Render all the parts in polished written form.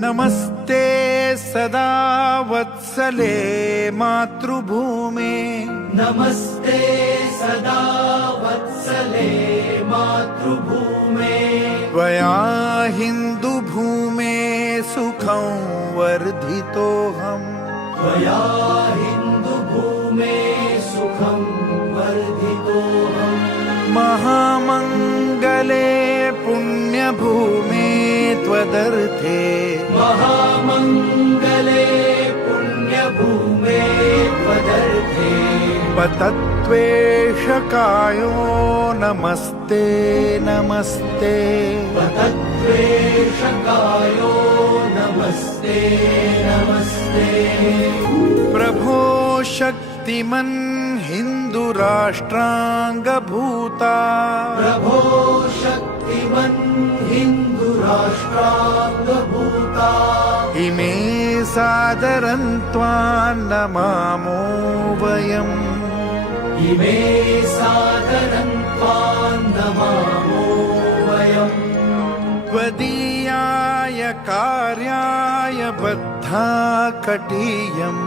नमस्ते सदा वत्सले मातृभूमे नमस्ते सदा वत्सले मातृभूमे त्वया हिन्दुभूमे सुखं वर्धितोऽहम् त्वया हिन्दुभूमे सुखं वर्धितोऽहम् महामङ्गले पुण्यभूमे त्वदर्थे महामङ्गले पुण्यभूमे त्वदर्थे पतत्वेषकायो नमस्ते नमस्ते पतत्वेषकायो नमस्ते नमस्ते प्रभो शक्तिमन् हिन्दुराष्ट्राङ्गभूता प्रभो शक्तिमन् हिन्दुराष्ट्राङ्गभूता इमे सादरं त्वां नमामो वयम् इमे सादरं त्वां नमामो वयम् त्वदीयाय कार्याय बद्धा कटीयम्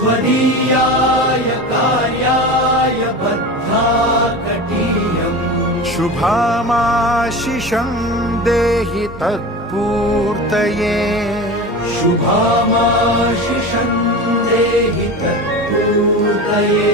त्वदीयाय कार्याय बद्धा कटीयम् शुभामाशिषं देहि तत्पूर्तये शुभामाशिषं देहि तत्पूर्तये